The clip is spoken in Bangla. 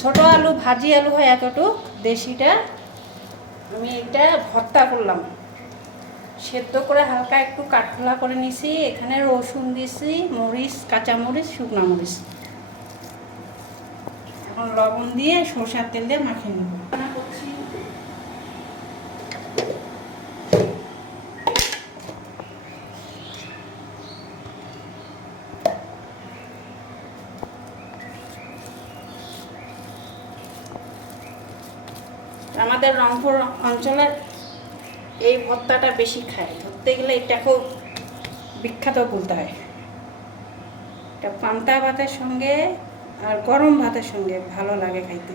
ছোট আলু ভাজি আলু হয় এতটুক, দেশিটা আমি এটা ভর্তা করলাম, সেদ্ধ করে হালকা একটু কাঠখোলা করে নিছি। এখানে রসুন দিছি, মরিচ, কাঁচা মরিচ, শুকনো মরিচ, এখন লবণ দিয়ে সরষের তেল দিয়ে মাখিয়ে নেব। আমাদের রংপুর অঞ্চলের এই ভর্তাটা বেশি খায়, ধরতে গেলে এটা খুব বিখ্যাত বলতে হয়। এটা পান্তা ভাতের সঙ্গে আর গরম ভাতের সঙ্গে ভালো লাগে খাইতে।